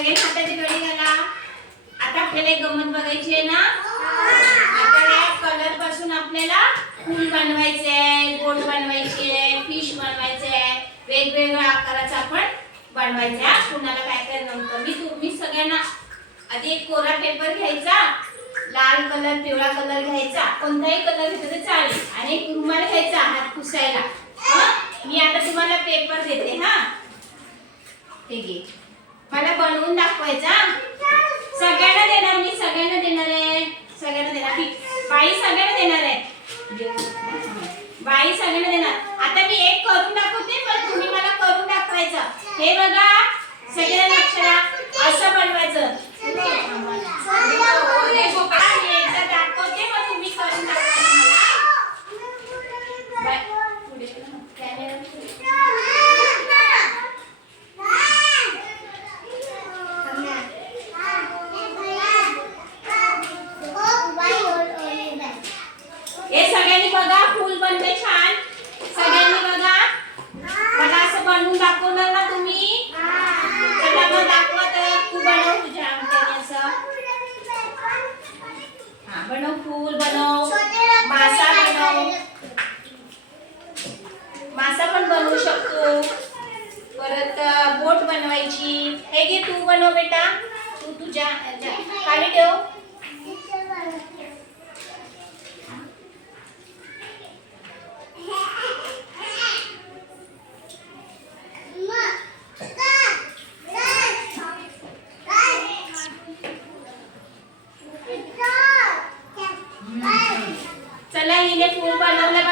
सगळे हाताची जोडी घाला. आता आपल्याला एक गंमत बघायची आहे ना. आता या कलर पासून आपल्याला फूल बनवायचे आहे, बोट बनवायची आहे, फिश बनवायचे आहे, वेगवेगळ्या आकाराचा आपण बनवायचे आहे. कुणाला काय काय जमतं मी सगळ्यांना आधी एक कोरा पेपर घ्यायचा, लाल कलर पिवळा कलर घ्यायचा, कोणताही कलर घेतला तर चालेल, आणि एक रुमाल घ्यायचा हात पुसायला. मी आता तुम्हाला पेपर देते हा. ठीक आहे, मला बनवून दाखवायचा. सगळ्यांना देणार, मी सगळ्यांना देणार आहे, सगळ्यांना देणार. बाई सगळ्यांना देणार आहे, बाई सगळ्यांना देणार. आता मी एक करून दाखवते, पण तुम्ही मला करून दाखवायचं. हे बघा सगळ्यांना लक्ष द्या, असं बनवायचं. मी एकदा दाखवते, मग तुम्ही करून दाखवायचं मला. पुढे कॅमेरा हे सगळ्यांनी बघा, फुल बनते छान. सगळ्यांनी बघा, मला असं बनवून दाखवणार ना तुम्ही. चला मग दाखवा, तर तू बनव तुझ्या आमच्याने असं. हा, बनव, फूल बनव, मासा बनव, मासा पण बनवू शकतो. परत बोट बनवायची. हे घे, तू बनव बेटा, तू तुझ्या खाली ठेव. चला, हिने फूल बनवलं